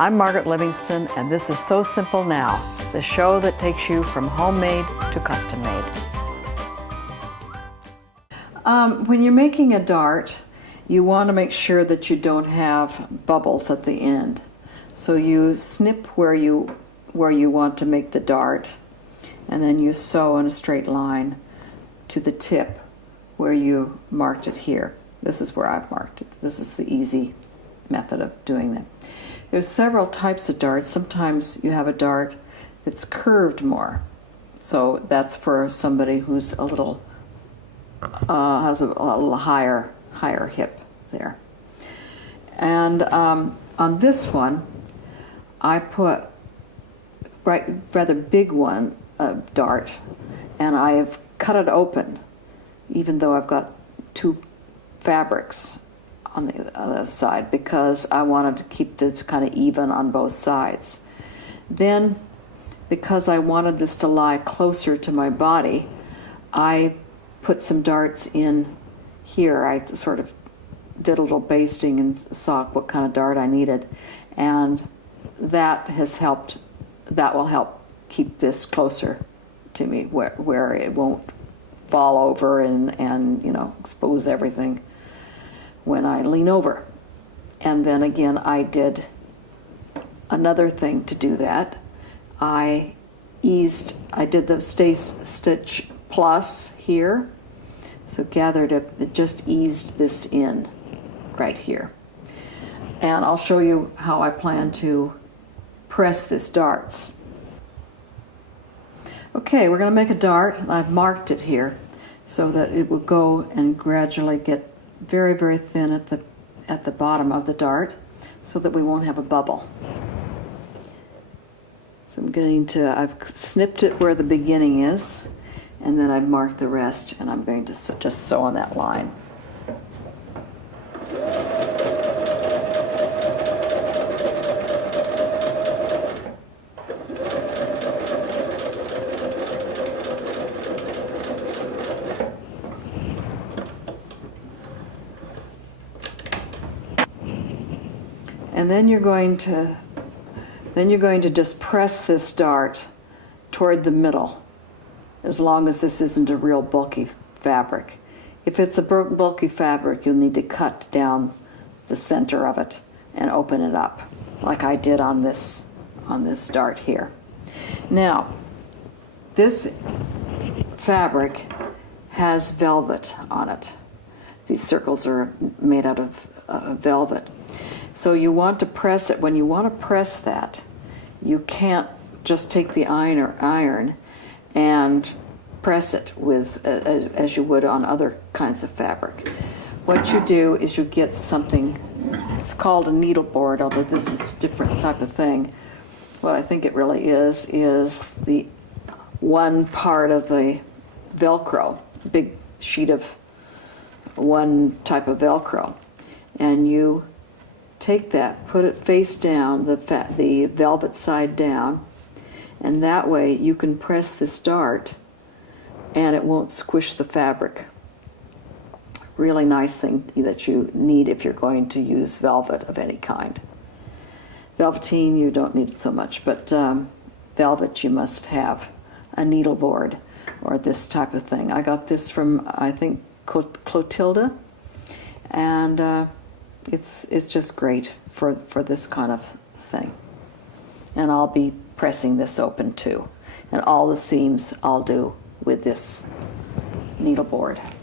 I'm Margaret Livingston, and this is So Simple Now, the show that takes you from homemade to custom made. When you're making a dart, you want to make sure that you don't have bubbles at the end. So you snip where you want to make the dart, and then you sew in a straight line to the tip where you marked it here. This is where I've marked it. This is the easy method of doing that. There's several types of darts. Sometimes you have a dart that's curved more. So that's for somebody who's a little, has a little higher hip there. And on this one, I put rather big one dart, and I have cut it open, even though I've got two fabrics on the other side, because I wanted to keep this kind of even on both sides. Then, because I wanted this to lie closer to my body, I put some darts in here. I sort of did a little basting and saw what kind of dart I needed, and that will help keep this closer to me, where it won't fall over and expose everything when I lean over. And then again, I did another thing to do that. I did the Stay-Stitch Plus here, so it just eased this in right here. And I'll show you how I plan to press this darts. Okay, we're going to make a dart. I've marked it here so that it will go and gradually get very, very thin at the bottom of the dart, so that we won't have a bubble. So I've snipped it where the beginning is, and then I've marked the rest, and I'm going to just sew on that line. And then you're going to just press this dart toward the middle, as long as this isn't a real bulky fabric. If it's a bulky fabric, you'll need to cut down the center of it and open it up, like I did on this dart here. Now, this fabric has velvet on it. These circles are made out of velvet. So you want to press it. When you want to press that, you can't just take the iron and press it with as you would on other kinds of fabric. What you do is you get something, it's called a needle board, although this is a different type of thing. What I think it really is the one part of the Velcro, big sheet of one type of Velcro, and you take that, put it face down, the velvet side down, and that way you can press this dart and it won't squish the fabric. Really nice thing that you need if you're going to use velvet of any kind. Velveteen, you don't need it so much, but velvet, you must have a needle board or this type of thing. I got this from, I think, Clotilda, and it's just great for this kind of thing. And I'll be pressing this open too. And all the seams I'll do with this needle board.